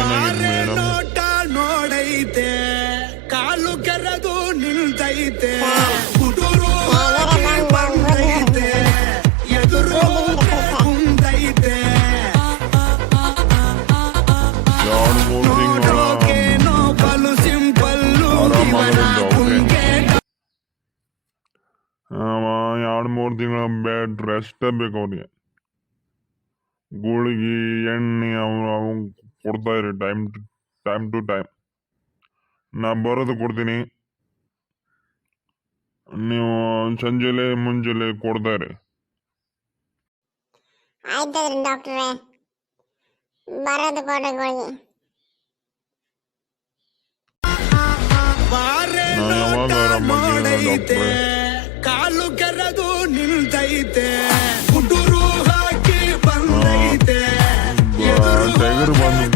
ಏನಾಗಿದೆ ಮೇಡಮ್? ನೋಟ ನೋಡೈತೆ, ಕಾಲು ಕೆರೆದು ನಿಲ್ತೈತೆ, ಕುಟುರು ಬಂದೈತೆ, ಎದುರು ಕುಂದೈತೆ, ನೋಡೋಕೇನೋ ಬಲು ಸಿಂಪಲ್ಲು, ಇವನ ಕುಂಗೆ 2-3 ತಿಂಗಳ ಬೆಡ್ ರೆಸ್ಟ್ ಬೇಕು ಅವ್ರಿಗೆ. ಗುಳಿಗೆ ಎಣ್ಣೆ ಅವು ಕೊಡ್ತಾ ಇರಿ ಟೈಮ್ ಟು ಟೈಮ್. ನಾ ಬರೋದು ಕೊಡ್ತೀನಿ, ನೀವು ಸಂಜೆಲೆ ಮುಂಜಾನೆ ಕೊಡ್ತಾ ಇರಿ. ಆಯ್ತದ್ರಿ ಡಾಕ್ಟ್ರೇ, ಬರೋದು ಕೊಡ್ರಿ ಗುಳಿಗೆ. ಯಾವಾಗ ನೋಡೈತೆ, ಕಾಲು ಕೆರೆದು ನಿಲ್ತೈತೆ, ಕುಟುರು ಹಾಕಿ ಬಂದೈತೆ, ಟೈಗರ್ ಬಂದು